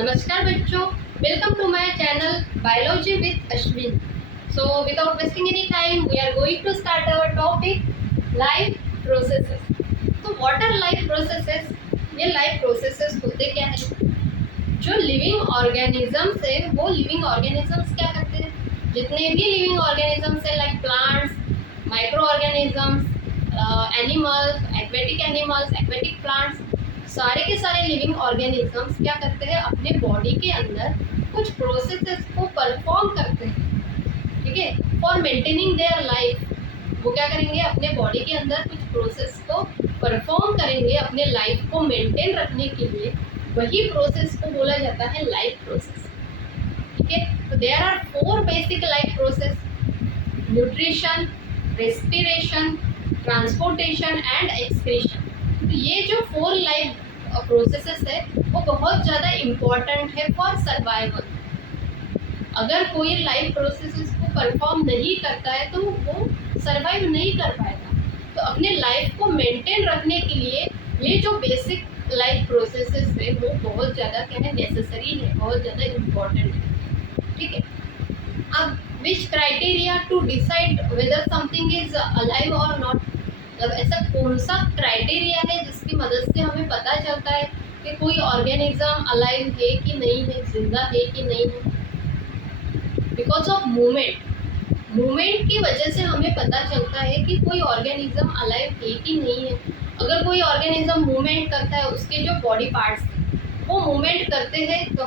नमस्कार बच्चों, welcome to my channel biology with Ashwin. So without wasting any time we are going to start our topic life processes. तो what are life processes? ये life processes होते क्या है? जो living organisms है वो लिविंग ऑर्गेनिजम्स क्या करते हैं? जितने भी लिविंग ऑर्गेनिजम्स है like plants, micro organisms, animals, aquatic plants, सारे के सारे लिविंग ऑर्गेनिजम्स क्या करते हैं? अपने बॉडी के अंदर कुछ प्रोसेसेस को परफॉर्म करते हैं, ठीक है, फॉर मेंटेनिंग देयर लाइफ। वो क्या करेंगे? अपने बॉडी के अंदर कुछ प्रोसेस को परफॉर्म करेंगे अपने लाइफ को मेंटेन रखने के लिए। वही प्रोसेस को बोला जाता है लाइफ प्रोसेस, ठीक है। तो there are 4 basic life process: nutrition, respiration, transportation and excretion. तो ये जो 4 लाइफ प्रोसेसेस है वो बहुत ज़्यादा इम्पॉर्टेंट है फॉर सर्वाइवल। अगर कोई लाइफ प्रोसेसेस को परफॉर्म नहीं करता है तो वो सर्वाइव नहीं कर पाएगा। तो अपने लाइफ को मेंटेन रखने के लिए ये जो बेसिक लाइफ प्रोसेसेस है वो बहुत ज़्यादा क्या है? नेसेसरी है, बहुत ज़्यादा इम्पॉर्टेंट है, ठीक है। अब which criteria to decide whether something is alive और नॉट? मतलब ऐसा कौन सा क्राइटेरिया है जिसकी मदद से हमें पता चलता है कि कोई ऑर्गेनिज्म अलाइव है कि नहीं है, जिंदा है कि नहीं है? बिकॉज ऑफ मूवमेंट की वजह से हमें पता चलता है कि कोई ऑर्गेनिज्म अलाइव है कि नहीं है। अगर कोई ऑर्गेनिज्म मूवमेंट करता है, उसके जो बॉडी पार्ट्स वो मूवमेंट करते हैं तो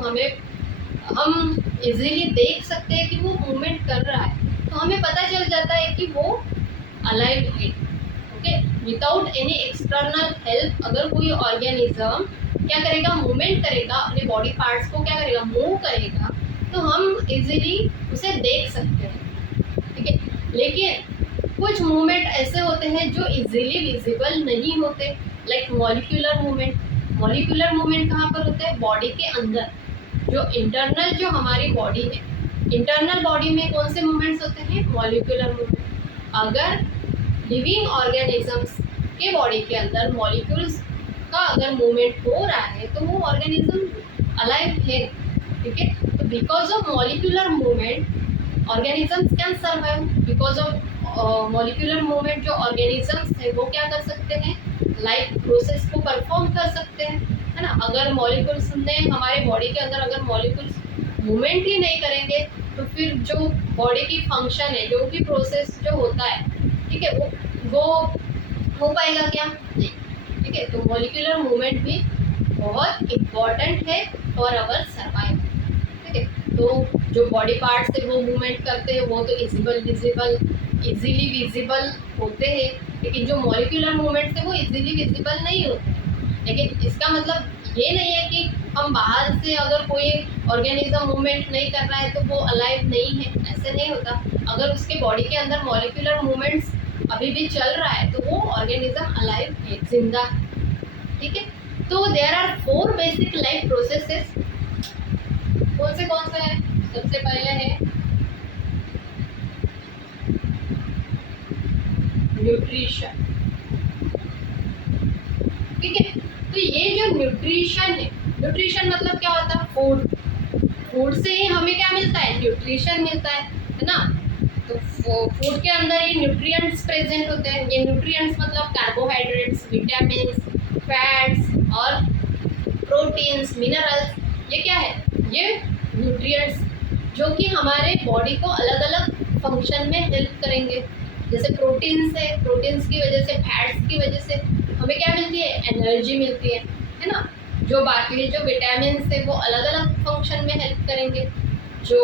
हम इजीली देख सकते हैं कि वो मूवमेंट कर रहा है, तो हमें पता चल जाता है कि वो अलाइव है, okay. Without any external help अगर कोई ऑर्गेनिज्म क्या करेगा? मूवमेंट करेगा, अपने बॉडी पार्ट्स को क्या करेगा? मूव करेगा, तो हम इजीली उसे देख सकते हैं, ठीक है। लेकिन कुछ मूवमेंट ऐसे होते हैं जो इजीली विजिबल नहीं होते, like molecular movement. Molecular movement कहाँ पर होते हैं? बॉडी के अंदर। जो इंटरनल जो हमारी बॉडी है, इंटरनल बॉडी में कौन से मूवमेंट्स होते हैं? Molecular movement. अगर लिविंग ऑर्गेनिजम्स के बॉडी के अंदर मॉलिक्यूल्स का अगर मूवमेंट हो रहा है तो वो ऑर्गेनिज्म अलाइव है, ठीक है। तो because of molecular movement organisms can survive. Because of molecular movement जो ऑर्गेनिजम्स है वो क्या कर सकते हैं? लाइफ प्रोसेस को परफॉर्म कर सकते हैं, है ना। अगर मॉलिक्यूल्स ने हमारे बॉडी के अंदर अगर मॉलिक्यूल्स मूवमेंट ही नहीं करेंगे तो फिर जो बॉडी की फंक्शन है, जो भी प्रोसेस जो होता है, ठीक है, वो हो पाएगा क्या? नहीं, ठीक है। तो मॉलिक्यूलर मूवमेंट भी बहुत इम्पॉर्टेंट है फॉर अवर सर्वाइवल, ठीक है। तो जो बॉडी पार्ट्स है वो मूवमेंट करते हैं, वो तो इजीली विजिबल होते हैं, लेकिन जो मॉलिक्यूलर मूवमेंट्स है वो इजीली विजिबल नहीं होते। लेकिन इसका मतलब ये नहीं है कि हम बाहर से अगर कोई ऑर्गेनिज्म मूवमेंट नहीं कर रहा है तो वो अलाइव नहीं है, ऐसे नहीं होता। अगर उसके बॉडी के अंदर मॉलिक्यूलर मूवमेंट्स अभी भी चल रहा है तो वो ऑर्गेनिज्म अलाइव है, जिंदा है, ठीक है। तो there are 4 basic life processes. कौन से है? सबसे पहले है न्यूट्रिशन, ठीक है। तो ये जो न्यूट्रिशन है, न्यूट्रिशन मतलब क्या होता है? फूड से ही हमें क्या मिलता है? न्यूट्रिशन मिलता है ना। तो फूड के अंदर ये न्यूट्रिएंट्स प्रेजेंट होते हैं। ये न्यूट्रिएंट्स मतलब कार्बोहाइड्रेट्स, विटामिन्स, फैट्स और प्रोटीन्स, मिनरल्स। ये क्या है? ये न्यूट्रिएंट्स जो कि हमारे बॉडी को अलग अलग फंक्शन में हेल्प करेंगे। जैसे प्रोटीन्स है, प्रोटीन्स की वजह से, फैट्स की वजह से हमें क्या मिलती है? एनर्जी मिलती है ना। जो बाकी जो विटामिन्स है वो अलग अलग फंक्शन में हेल्प करेंगे। जो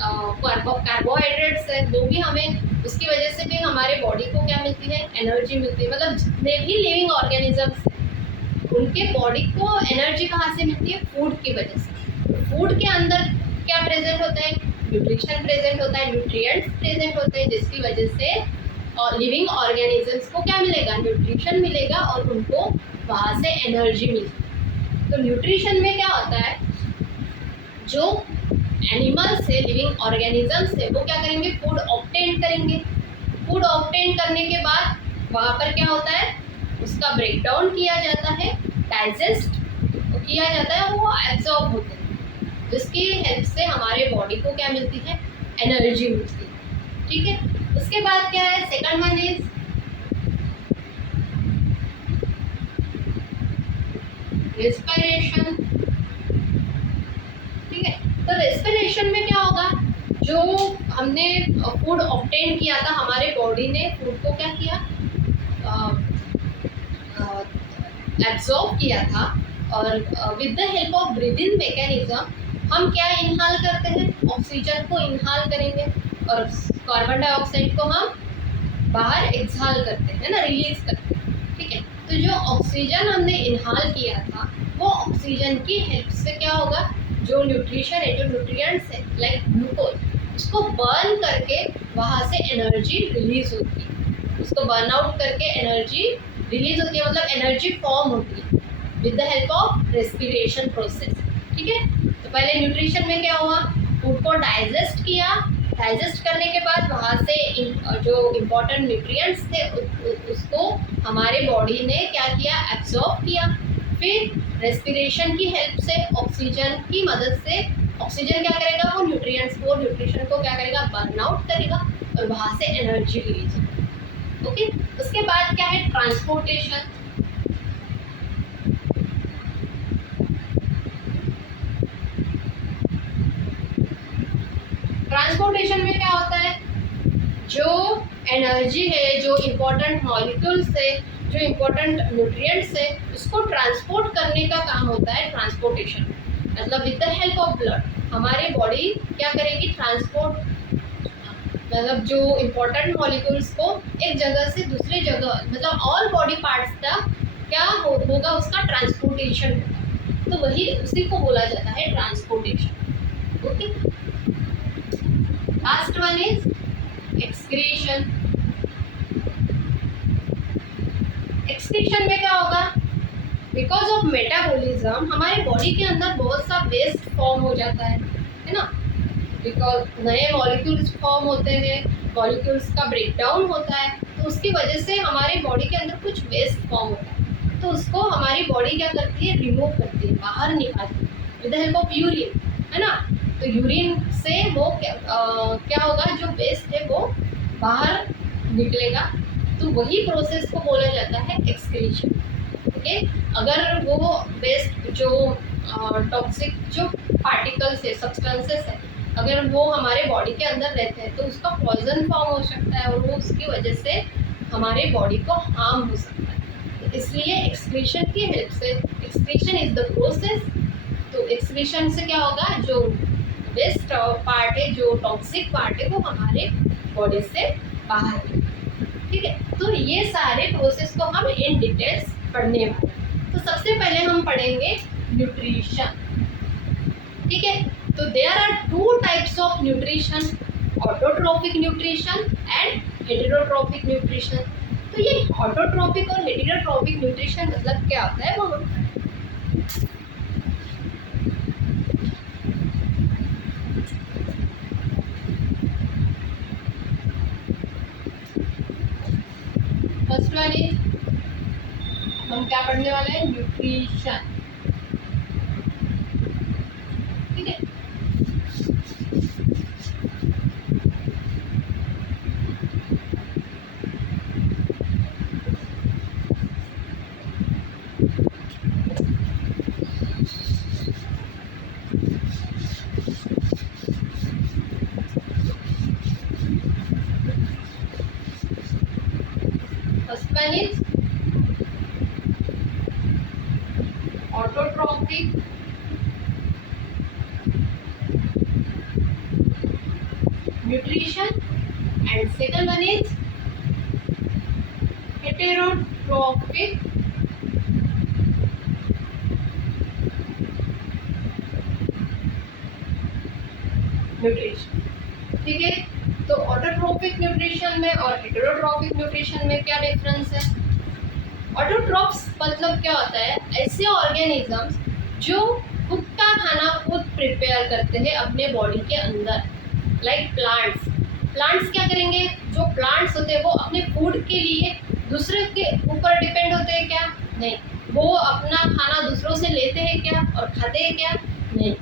कार्बोहाइड्रेट्स है वो भी हमें, उसकी वजह से भी हमारे बॉडी को क्या मिलती है? एनर्जी मिलती है। मतलब जितने भी लिविंग ऑर्गेनिजम्स उनके बॉडी को एनर्जी कहाँ से मिलती है? फूड की वजह से। फूड के अंदर क्या प्रेजेंट होता है? न्यूट्रिशन प्रेजेंट होता है, न्यूट्रिएंट्स प्रेजेंट होते हैं, जिसकी वजह से लिविंग ऑर्गेनिजम्स को क्या मिलेगा? न्यूट्रिशन मिलेगा और उनको वहाँ से एनर्जी मिलेगी। तो न्यूट्रिशन में क्या होता है? जो एनिमल्स है, लिविंग ऑर्गेनिजम्स है, वो क्या करेंगे? फूड ऑब्टेन करेंगे। फूड ऑब्टेन करने के बाद वहाँ पर क्या होता है? उसका ब्रेक डाउन किया जाता है, डाइजेस्ट किया जाता है, वो एब्जॉर्ब होते हैं। जिसकी हेल्प से हमारे बॉडी को क्या मिलती है, एनर्जी मिलती है। ठीक है, उसके बाद क्या है, सेकंड वन इज रेस्पिरेशन। ठीक है, तो रेस्पिरेशन में क्या होगा, जो हमने फूड ऑब्टेन किया था, हमारे बॉडी ने फूड को क्या किया, एब्जॉर्ब किया था, और with the help of breathing mechanism हम क्या इनहाल करते हैं, ऑक्सीजन को इनहाल करेंगे और कार्बन डाइऑक्साइड को हम बाहर एक्सहाल करते हैं ना, रिलीज करते हैं। ठीक है, तो जो ऑक्सीजन हमने इनहाल किया था वो ऑक्सीजन की हेल्प से क्या होगा, जो न्यूट्रिशन है, जो न्यूट्रिएंट्स है लाइक ग्लूकोज, उसको बर्न करके वहाँ से एनर्जी रिलीज होती है, उसको बर्न आउट करके एनर्जी रिलीज होती है, मतलब एनर्जी फॉर्म होती है with the help of respiration process. ठीक है, तो पहले न्यूट्रिशन में क्या हुआ, फूड को डाइजेस्ट किया, डाइजेस्ट करने के बाद वहाँ से जो इम्पोर्टेंट न्यूट्रिएंट्स थे उसको हमारे बॉडी ने क्या किया, एब्जॉर्ब किया। फिर रेस्पिरेशन की हेल्प से, ऑक्सीजन की मदद से, ऑक्सीजन क्या करेगा, वो न्यूट्रिएंट्स को, न्यूट्रिशन को क्या करेगा, बर्न आउट करेगा और वहाँ से एनर्जी रिलीज होगी। ओके, उसके बाद क्या है, ट्रांसपोर्टेशन। ट्रांसपोर्टेशन में क्या होता है, जो एनर्जी है, जो इम्पोर्टेंट मॉलिक्यूल्स है, जो इम्पोर्टेंट न्यूट्रिएंट्स है, उसको ट्रांसपोर्ट करने का काम होता है ट्रांसपोर्टेशन। मतलब with the help of blood हमारी बॉडी क्या करेगी, ट्रांसपोर्ट, मतलब जो इम्पोर्टेंट मॉलिक्यूल्स को एक जगह से दूसरी जगह, मतलब ऑल बॉडी पार्ट्स तक क्या होगा, उसका ट्रांसपोर्टेशन होगा, तो वही उसी को बोला जाता है transportation. Okay, last one is excretion. Excretion में क्या होगा, बिकॉज ऑफ मेटाबॉलिज्म हमारे बॉडी के अंदर बहुत सा वेस्ट फॉर्म हो जाता है ना, बिकॉज नए मॉलिक्यूल्स फॉर्म होते हैं, मॉलिक्यूल्स का ब्रेकडाउन होता है, तो उसकी वजह से हमारी बॉडी के अंदर कुछ वेस्ट फॉर्म होता है, तो उसको हमारी बॉडी क्या करती है, रिमूव करती है, बाहर निकालती है with the help of urine, है ना। तो यूरिन से वो क्या होगा, जो वेस्ट है वो बाहर निकलेगा, तो वही प्रोसेस को बोला जाता है एक्सक्रीशन। ओके, अगर वो वेस्ट जो टॉक्सिक जो पार्टिकल्स है, सब्सटेंसेस है, अगर वो हमारे बॉडी के अंदर रहते हैं तो उसका पॉइजन फॉर्म हो सकता है और वो उसकी वजह से हमारे बॉडी को हार्म हो सकता है। तो इसलिए एक्सक्रीशन की हेल्प से, एक्सक्रीशन इज द प्रोसेस, तो एक्सक्रीशन से क्या होगा, जो वेस्ट पार्ट है, जो टॉक्सिक पार्ट है, वो हमारे बॉडी से बाहर है। ठीक है, तो ये सारे प्रोसेस को हम इन डिटेल्स पढ़ने वाले हैं। तो सबसे पहले हम पढ़ेंगे न्यूट्रिशन। ठीक है, तो there are two types of nutrition, autotrophic nutrition and heterotrophic nutrition. तो ये ऑटोट्रोपिक और हेटेरोट्रोपिक न्यूट्रिशन मतलब क्या होता है, वो फर्स्ट वन इज, हम क्या पढ़ने वाले हैं, न्यूट्रिशन। ठीक है, first one is autotrophic nutrition and second one is heterotrophic nutrition. ठीक है, तो ऑटोट्रोपिक न्यूट्रिशन में और हेटेरोट्रोपिक न्यूट्रिशन में क्या डिफरेंस है। ऑटोट्रोप्स मतलब क्या होता है, ऐसे ऑर्गेनिजम्स जो खुद का खाना खुद प्रिपेयर करते हैं अपने बॉडी के अंदर, लाइक प्लांट्स। प्लांट्स क्या करेंगे, जो प्लांट्स होते हैं वो अपने फूड के लिए दूसरे के ऊपर डिपेंड होते हैं क्या, नहीं। वो अपना खाना दूसरों से लेते हैं क्या और खाते हैं क्या, नहीं।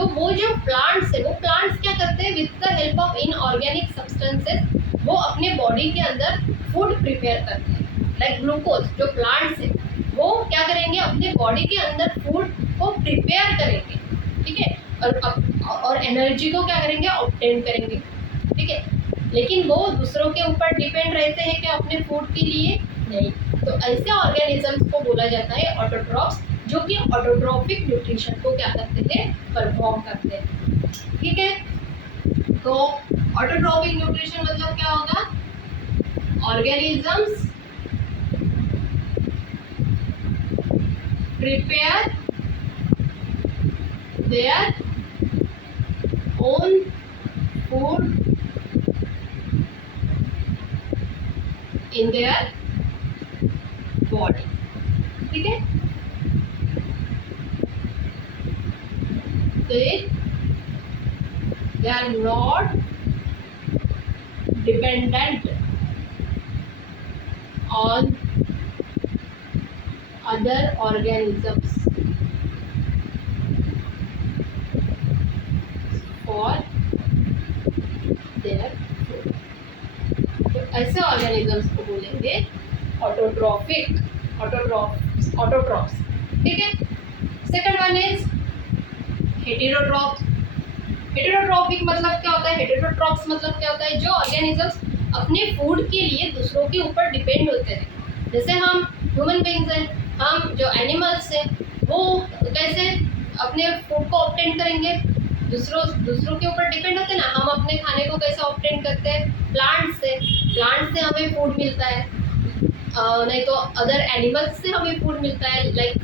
तो वो जो प्लांट्स है, वो प्लांट्स क्या करते हैं, with the help of inorganic substances वो अपने बॉडी के अंदर फूड प्रिपेयर करते हैं। लाइक ग्लूकोज, जो प्लांट्स है वो क्या करेंगे, अपने बॉडी के अंदर फूड को प्रिपेयर करेंगे, ठीक है, और एनर्जी को क्या करेंगे, ऑब्टेन करेंगे, ठीक है। लेकिन वो दूसरों के ऊपर डिपेंड रहते हैं क्या, अपने फूड के लिए? नहीं। तो ऐसे ऑर्गेनिजम्स को बोला जाता है ऑटोट्रॉफ्स, जो कि ऑटोट्रॉफिक न्यूट्रिशन को क्या करते हैं, परफॉर्म करते हैं, ठीक है। तो ऑटोट्रॉफिक न्यूट्रिशन मतलब क्या होगा, organisms prepare their own food in their body, ठीक है। they are not dependent on other organisms for their food। तो ऐसे ऑर्गेनिजम्स को बोलेंगे ऑटोट्रॉफिक, ऑटोट्रॉफ्स, ठीक है। Second one is heterotrophs. Heterotrophic मतलब क्या होता है, हेटेरोट्रॉफ्स मतलब क्या होता है, जो ऑर्गेनिजम्स अपने फूड के लिए दूसरों के ऊपर डिपेंड होते हैं। जैसे हम ह्यूमन बींग्स हैं, हम जो एनिमल्स हैं वो कैसे अपने फूड को ऑब्टेन करेंगे, दूसरों के ऊपर डिपेंड होते हैं ना। हम अपने खाने को कैसे ऑब्टेन करते हैं, प्लांट से हमें फूड मिलता है, नहीं तो अदर एनिमल्स से हमें फूड मिलता है। लाइक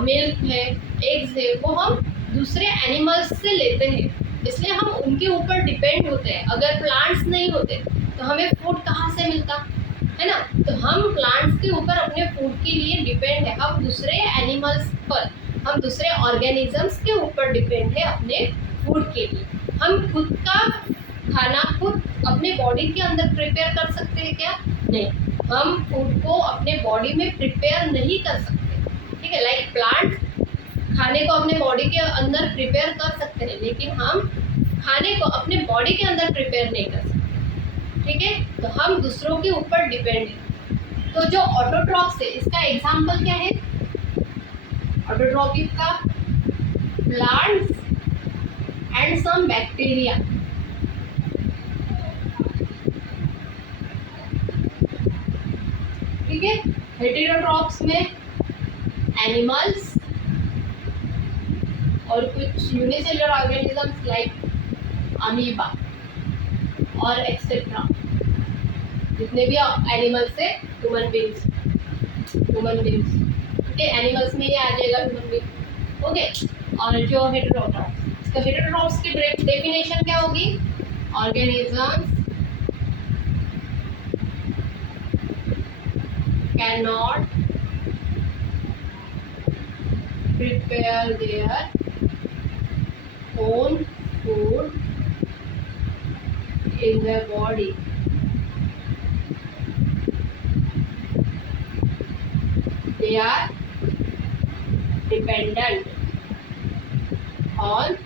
मिल्क है, एग्स है, वो हम दूसरे एनिमल्स से लेते हैं, इसलिए हम उनके ऊपर डिपेंड होते हैं। अगर प्लांट्स नहीं होते तो हमें फूड कहाँ से मिलता, है ना। तो हम प्लांट्स के ऊपर अपने फूड के लिए डिपेंड है, हम दूसरे एनिमल्स पर, हम दूसरे ऑर्गेनिजम्स के ऊपर डिपेंड है अपने फूड के लिए। हम खुद का खाना खुद अपने बॉडी के अंदर प्रिपेयर कर सकते हैं क्या? नहीं, हम फूड को अपने बॉडी में प्रिपेयर नहीं कर सकते, ठीक है। लाइक प्लांट खाने को अपने बॉडी के अंदर प्रिपेयर कर सकते हैं, लेकिन हम खाने को अपने बॉडी के अंदर प्रिपेयर नहीं कर सकते, ठीक है। तो हम दूसरों के ऊपर डिपेंड हैं। तो जो ऑटोट्रॉफ्स है, इसका एग्जाम्पल क्या है ऑटोट्रॉफिक का? प्लांट्स एंड सम बैक्टीरिया, ठीक है। हेटेरोट्रॉफ्स में एनिमल्स और कुछ यूनिसेलुलर ऑर्गेनिजम्स लाइक अमीबा और एक्सेट्रा, जितने भी एनिमल्स है, ह्यूमन बींग्स, ओके, एनिमल्स में ही आ जाएगा ह्यूमन बींग, ओके। और जो हेटेरोट्रॉफ्स, इसका हेटेरोट्रॉफ्स की डेफिनेशन क्या होगी? Organisms can not prepare their own food in their body. They are dependent on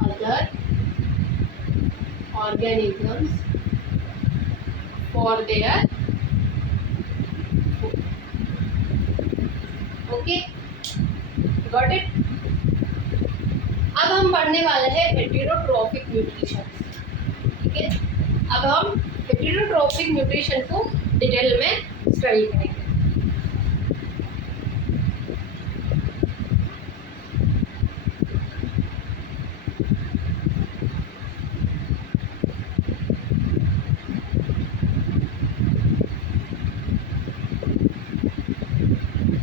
other organisms for their food. Okay, got it? अब हम पढ़ने वाले हैं हेटेरोट्रॉफिक न्यूट्रिशन, ठीक है। अब हम हेटेरोट्रॉफिक न्यूट्रिशन को डिटेल में स्टडी करेंगे।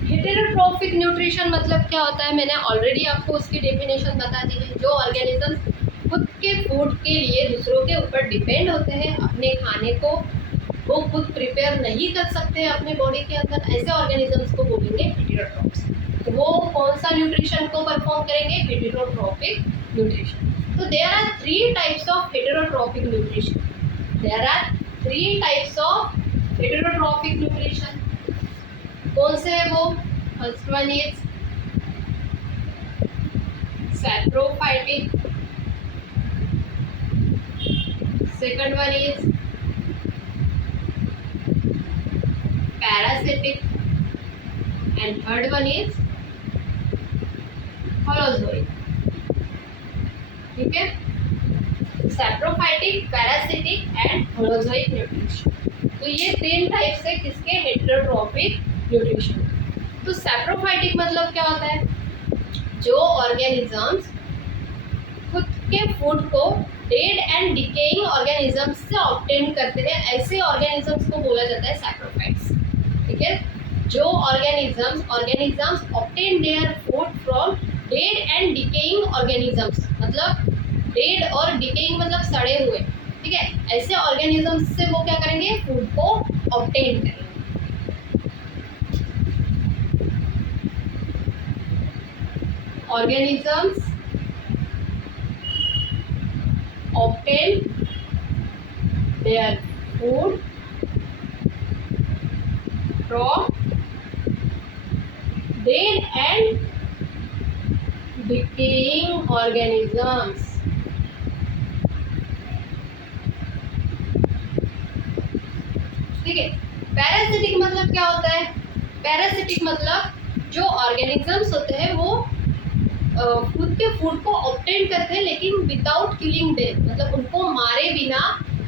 हेटेरोट्रॉफिक न्यूट्रिशन मतलब क्या होता है, मैंने ऑलरेडी आपको उसकी डेफिनेशन बता दी है। जो ऑर्गेनिज्म खुद के फूड के लिए दूसरों के ऊपर डिपेंड होते हैं, अपने खाने को वो खुद प्रिपेयर नहीं कर सकते हैं अपने बॉडी के अंदर, ऐसे ऑर्गेनिजम्स को बोलेंगे हेटेरोट्रॉफ्स। तो वो कौन सा न्यूट्रिशन को परफॉर्म करेंगे? Heterotrophic nutrition. तो there are 3 types of heterotrophic nutrition. There are 3 types of heterotrophic nutrition. कौन से है वो? First one is saprophytic. Second one is parasitic, and third one is holozoic. ठीक है, saprophytic, parasitic and holozoic nutrition. तो ये 3 types है किसके, हेटेरोट्रॉफिक न्यूट्रिशन. तो सैप्रोफाइटिक मतलब क्या होता है, जो ऑर्गेनिजम्स खुद के फूड को डेड एंड डिकेइंग ऑर्गेनिजम्स से ऑब्टेन करते हैं, ऐसे ऑर्गेनिजम्स को बोला जाता है सैप्रोफाइट्स. ठीक है, जो organisms obtain their food from dead and decaying organisms, मतलब डेड और डिकेइंग मतलब सड़े हुए. ठीक है, ऐसे ऑर्गेनिजम्स से वो क्या करेंगे, फूड को ऑब्टेन करेंगे. Organisms obtain their food from dead and decaying organisms. ठीक है, पैरासिटिक मतलब क्या होता है, पैरासिटिक मतलब जो ऑर्गेनिजम्स होते हैं वो खुद के फूड को ऑब्टेन करते हैं लेकिन विदाउट किलिंग देम, मतलब उनको मारे बिना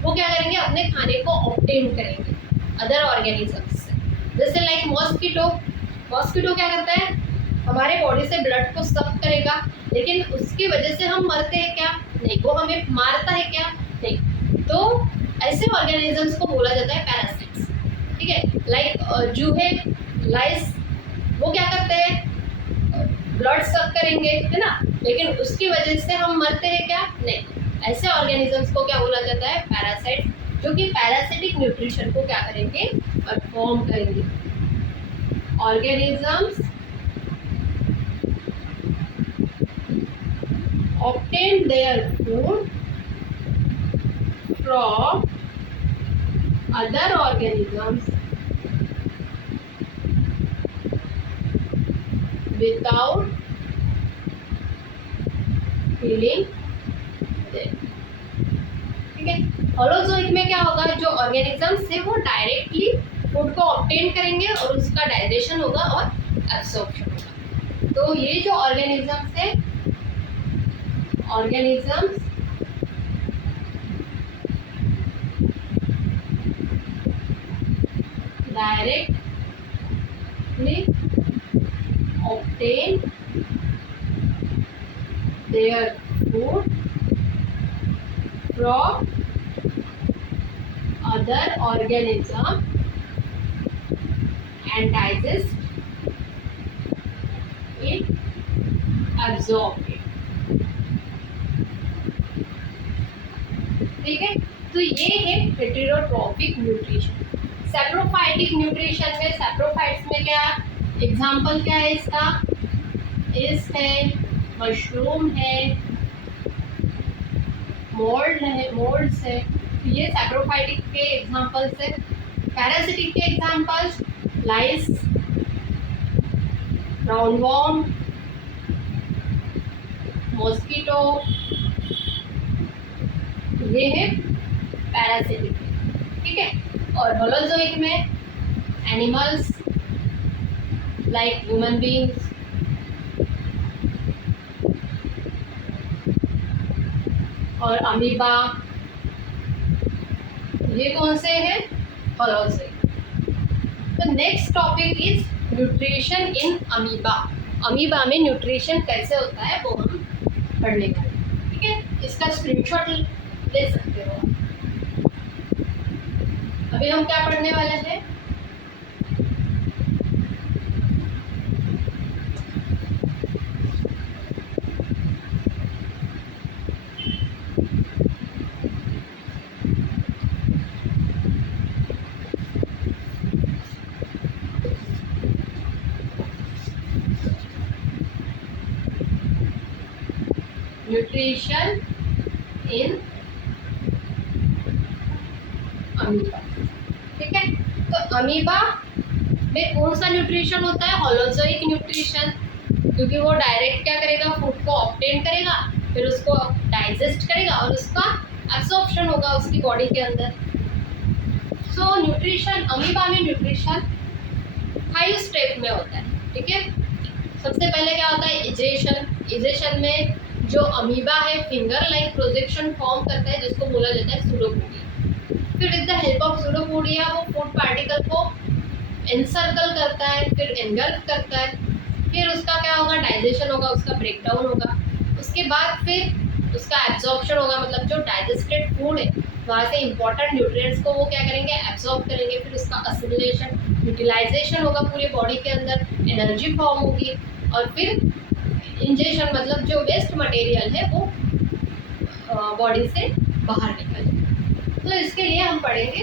वो क्या करेंगे, अपने खाने को ऑब्टेन करेंगे अदर ऑर्गेनिजम्स से. जैसे लाइक मॉस्किटो. मॉस्किटो क्या करता है, हमारे बॉडी से ब्लड को सक करेगा, लेकिन उसकी वजह से हम मरते हैं क्या, नहीं. वो हमें मारता है क्या, नहीं. तो ऐसे ऑर्गेनिजम्स को बोला जाता है पैरासिट्स. ठीक है, लाइक जूहे, लाइस, वो क्या करते हैं, ब्लड सक करेंगे, है ना, लेकिन उसकी वजह से हम मरते हैं क्या, नहीं. ऐसे ऑर्गेनिजम्स को क्या बोला जाता है, पैरासाइट, जो कि पैरासिटिक न्यूट्रिशन को क्या करेंगे, परफॉर्म करेंगे. Organisms obtain their food from other organisms without killing them. ठीक है, होलोजोइक में क्या होगा, जो ऑर्गेनिजम्स है वो डायरेक्टली फूड को ऑब्टेन करेंगे और उसका डाइजेशन होगा और एब्सॉर्प्शन होगा. तो ये जो ऑर्गेनिजम्स है, organisms directly obtain their food from other organism and digest it, absorb it. ठीक है, तो ये है हेटेरोट्रॉफिक न्यूट्रिशन. सैप्रोफाइटिक न्यूट्रिशन में, सैप्रोफाइट्स में क्या एग्जाम्पल क्या है इसका, ईस्ट है, मशरूम है, मोल्ड्स है. तो ये सैप्रोफाइटिक के एग्जाम्पल्स है. पैरासिटिक के एग्जाम्पल्स लाइस, राउंडवॉर्म, मॉस्किटो, ये है पैरासिटिक. ठीक है, और होलोजोइक में एनिमल्स like human beings, और अमीबा, ये कौन से हैं, होलोजोइक. तो next topic is nutrition in amoeba. Amoeba में न्यूट्रिशन कैसे होता है वो हम पढ़ने वाले. ठीक है, इसका स्क्रीनशॉट ले सकते हो. अभी हम क्या पढ़ने वाले हैं, न्यूट्रिशन इन अमीबा. ठीक है, तो अमीबा में कौन सा न्यूट्रिशन होता है, होलोजोइक न्यूट्रिशन. क्योंकि वो डायरेक्ट क्या करेगा, फूड को ऑब्टेन करेगा, फिर उसको डाइजेस्ट करेगा और उसका एब्जॉर्प्शन होगा उसकी बॉडी के अंदर। सो न्यूट्रिशन, अमीबा में न्यूट्रिशन 5 स्टेप में होता है, ठीक है। सबसे पहले क्या होता है, इजेशन। इजेशन में जो अमीबा है फिंगर लाइक प्रोजेक्शन फॉर्म करता है जिसको बोला जाता है सूडोपोडिया। फिर with the help of pseudopodia वो फूड पार्टिकल को एनसर्कल करता है, फिर एनगल्फ करता है, फिर उसका क्या होगा, डाइजेशन होगा, उसका ब्रेकडाउन होगा। उसके बाद फिर उसका एब्जॉर्प्शन होगा, मतलब जो डाइजेस्टेड फूड है वहाँ से इंपॉर्टेंट न्यूट्रिएंट्स को वो क्या करेंगे, एब्जॉर्ब करेंगे। फिर उसका असिमिलेशन, यूटिलाइजेशन होगा पूरे बॉडी के अंदर, एनर्जी फॉर्म होगी, और फिर इंजेक्शन मतलब जो वेस्ट मटेरियल है वो बॉडी से बाहर निकले। तो इसके लिए हम पढ़ेंगे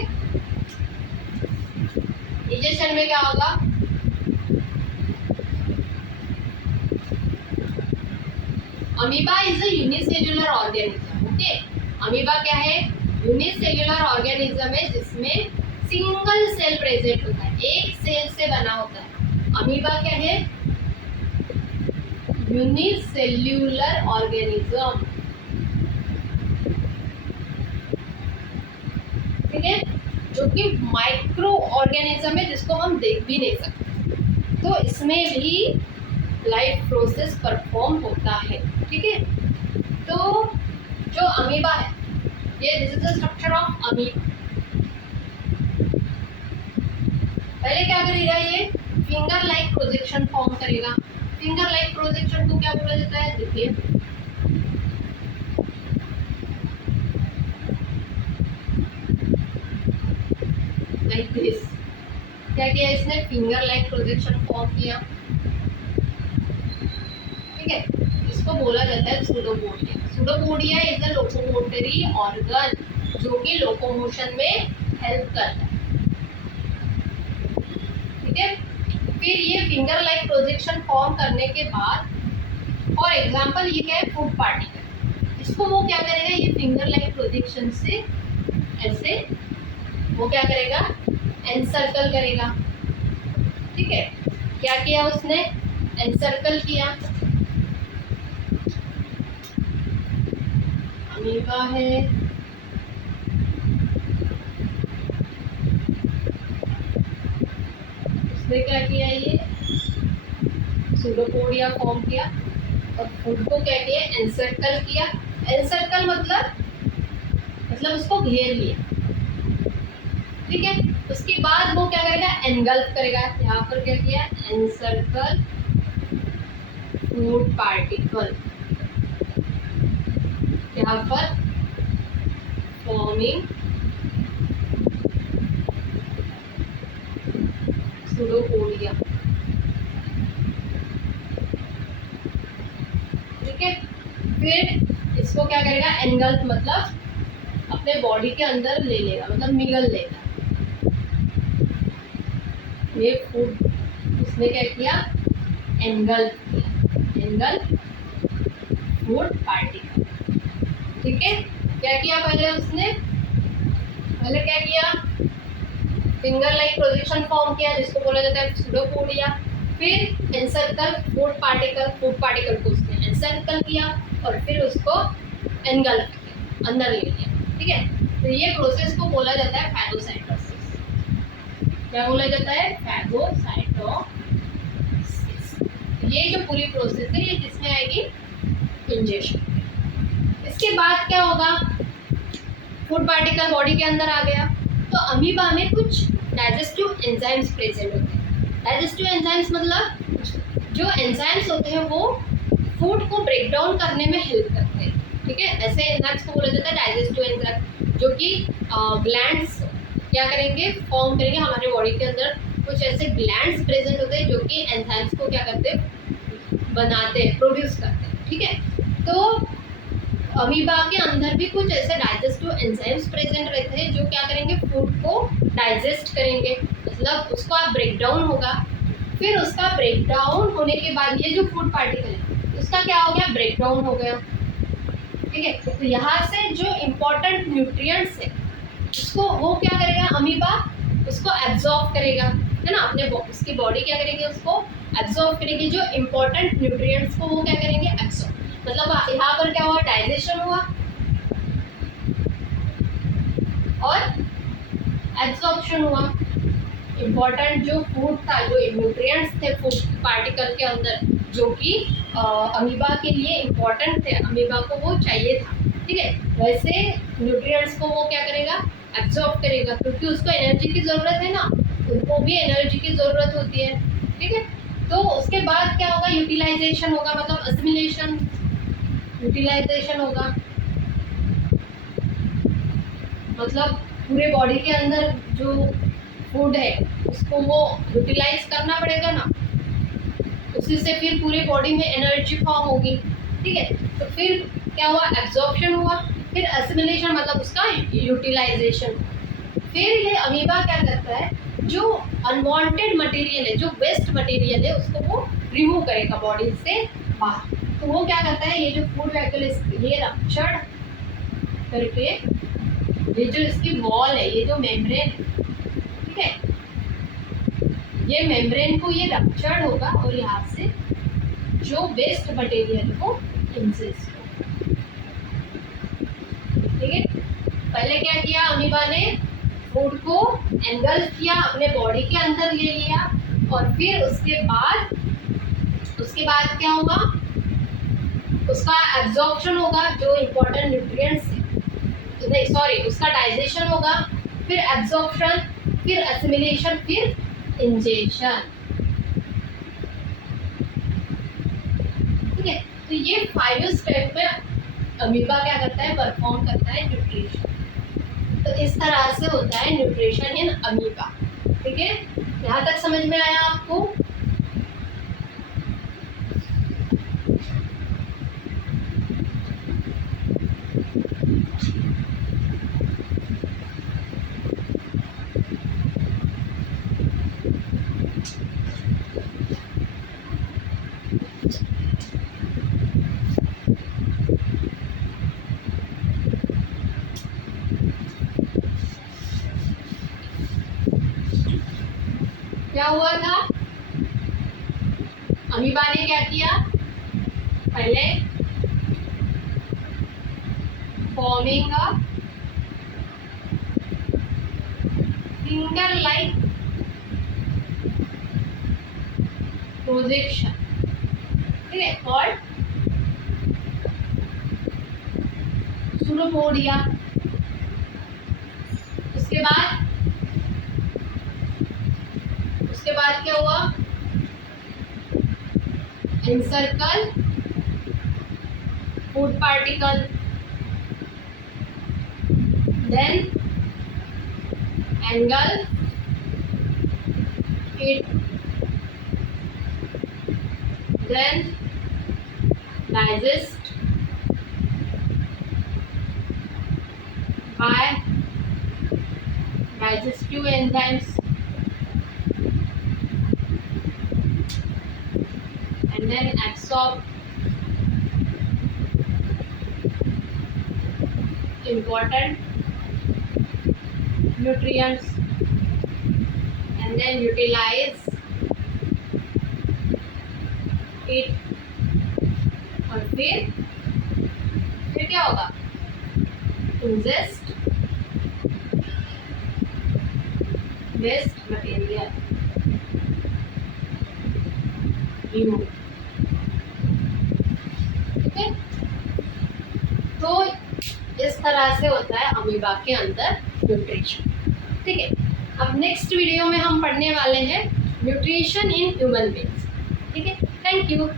इंजेक्शन में क्या होगा। Amoeba is a unicellular organism, okay. Amoeba क्या है, यूनिसेल्युलर ऑर्गेनिज्म है जिसमें सिंगल सेल प्रेजेंट होता है, एक सेल से बना होता है। अमीबा क्या है, यूनिसेल्युलर ऑर्गेनिज्म, ठीक है, जो कि माइक्रो ऑर्गेनिज्म है जिसको हम देख भी नहीं सकते। तो इसमें भी लाइफ प्रोसेस परफॉर्म होता है, ठीक है। तो जो अमीबा है ये this is the structure of amoeba. पहले क्या करेगा, ये फिंगर लाइक प्रोजेक्शन फॉर्म करेगा। फिंगर लाइक प्रोजेक्शन को क्या बोला जाता है, देखिए लाइक दिस। क्या किया इसने, फिंगर लाइक प्रोजेक्शन फॉर्म किया, ठीक है। इसको बोला जाता है pseudopodia. Pseudopodia is a locomotory organ जो कि लोकोमोशन में हेल्प करता है, ठीक है। फिर ये फिंगर लाइक प्रोजेक्शन फॉर्म करने के बाद, फॉर एग्जांपल ये क्या है, फूड पार्टिकल, इसको वो क्या करेगा, ये फिंगर लाइक प्रोजेक्शन से ऐसे वो क्या करेगा, एनसर्कल करेगा, ठीक है। क्या किया उसने, एनसर्कल किया। अमीबा है, उसने क्या किया, ये सूडोपोडिया फॉर्म किया और फूड को क्या किया, एनसर्कल किया। एनसर्कल मतलब उसको घेर लिया, ठीक है। उसके बाद वो क्या करेगा, एनगल्फ करेगा। यहाँ पर क्या किया, एनसर्कल फूड पार्टिकल, यहाँ पर फॉर्मिंग सूडोपोडिया, ठीक है। फिर इसको क्या करेगा, एनगल्फ मतलब अपने बॉडी के अंदर ले लेगा, मतलब निगल लेगा ये फूड। उसने क्या किया, एनगल्फ किया, एनगल्फ फूड पार्टिकल, ठीक है। क्या किया पहले उसने, पहले क्या किया, फिंगर लाइक प्रोजेक्शन फॉर्म किया जिसको बोला जाता है सूडोपोडिया। फिर एनसर्कल फूड पार्टिकल को उसने एनसर्कल किया और फिर उसको एनगल्फ किया, अंदर ले लिया, ठीक है। तो ये प्रोसेस को बोला जाता है फैगोसाइटोसिस। क्या बोला जाता है, फैगोसाइटोसिस। ये जो पूरी प्रोसेस है ये किसमें आएगी, इंजेक्शन। इसके बाद क्या होगा, फूड पार्टिकल बॉडी के अंदर आ गया तो अमीबा में कुछ डाइजेस्टिव एंजाइम्स प्रेजेंट होते हैं। डाइजेस्टिव एंजाइम्स मतलब जो एंजाइम्स होते हैं वो फूड को ब्रेक डाउन करने में हेल्प करते हैं, ठीक है। ऐसे एंजाइम्स को बोला जाता है डाइजेस्टिव एंजाइम, जो कि ग्लैंड्स क्या करेंगे, फॉर्म करेंगे हमारे बॉडी के अंदर। कुछ ऐसे ग्लैंड्स प्रेजेंट होते हैं जो कि एंजाइम्स को क्या करते हैं, बनाते हैं, प्रोड्यूस करते हैं, ठीक है। तो अमीबा के अंदर भी कुछ ऐसे डाइजेस्टिव एंजाइम्स प्रेजेंट रहते हैं जो क्या करेंगे, फूड को डाइजेस्ट करेंगे, मतलब उसका ब्रेक डाउन होगा। फिर उसका ब्रेक डाउन होने के बाद ये जो फूड पार्टिकल है उसका क्या हो गया, ब्रेक डाउन हो गया, ठीक है। तो यहाँ से जो इम्पोर्टेंट न्यूट्रिएंट्स है उसको वो क्या करेगा, अमीबा उसको एब्जॉर्ब करेगा, है ना, उसकी बॉडी क्या करेगी, उसको एब्जॉर्ब करेगी, जो इम्पोर्टेंट न्यूट्रिएंट्स को वो क्या करेंगे, एब्जॉर्ब। मतलब यहाँ पर क्या हुआ, डाइजेशन हुआ और एब्जॉर्प्शन हुआ। इम्पोर्टेंट जो फूड था, जो न्यूट्रिएंट्स थे फूड पार्टिकल के अंदर, जो कि अमीबा के लिए इम्पोर्टेंट थे, अमीबा को वो चाहिए था, ठीक है, वैसे न्यूट्रिएंट्स को वो क्या करेगा, एब्जॉर्ब करेगा, क्योंकि उसको एनर्जी की ज़रूरत है ना, उनको भी एनर्जी की ज़रूरत होती है, ठीक है। तो उसके बाद क्या होगा, यूटिलाइजेशन होगा, मतलब असिमिलेशन, यूटिलाइजेशन होगा, मतलब पूरे बॉडी के अंदर जो फूड है उसको वो यूटिलाइज करना पड़ेगा ना, उसी से फिर पूरे बॉडी में एनर्जी फॉर्म होगी, ठीक है। तो फिर क्या हुआ, एब्जॉर्प्शन हुआ, फिर असिमिलेशन मतलब उसका यूटिलाइजेशन। फिर ये अमीबा क्या करता है, जो अनवांटेड मटेरियल है, जो वेस्ट मटेरियल है, उसको वो रिमूव करेगा बॉडी से बाहर। तो वो क्या करता है, ये जो फूड वैक्यूल ये रप्चर करके, ये जो इसकी वॉल है, ये जो मेम्ब्रेन, ठीक है, ये मेम्ब्रेन को ये रप्चर्ड होगा और यहाँ से जो वेस्ट मटेरियल को इंसेस, ठीक है। पहले क्या किया, अमीबा ने फूड को एंगल्फ किया, अपने बॉडी के अंदर ले लिया, और फिर उसके बाद क्या होगा, उसका एब्जॉर्प्शन होगा, जो इम्पोर्टेंट न्यूट्रिएंट्स नहीं सॉरी उसका डाइजेशन होगा, फिर एब्जॉर्प्शन, फिर असिमिलेशन, फिर इंजेक्शन, ठीक है। तो ये 5 स्टेप में अमीबा क्या करता है, परफॉर्म करता है न्यूट्रिशन। तो इस तरह से होता है न्यूट्रिशन इन अमीबा, ठीक है। यहाँ तक समझ में आया आपको? क्या हुआ था, अमीबा ने क्या किया, पहले forming a finger like projection, ठीक है, कॉल्ड सुडोपोडिया। उसके बाद क्या हुआ, encircle food particle, then engulf it, then digest by digestive enzymes, and then absorb important nutrients, and then utilize it, और फिर क्या होगा, ingest waste material, remove, ठीक है। तो इस तरह से होता है अमीबा के अंदर न्यूट्रिशन, ठीक है। अब नेक्स्ट वीडियो में हम पढ़ने वाले हैं न्यूट्रिशन इन ह्यूमन बींग्स, ठीक है। Thank you.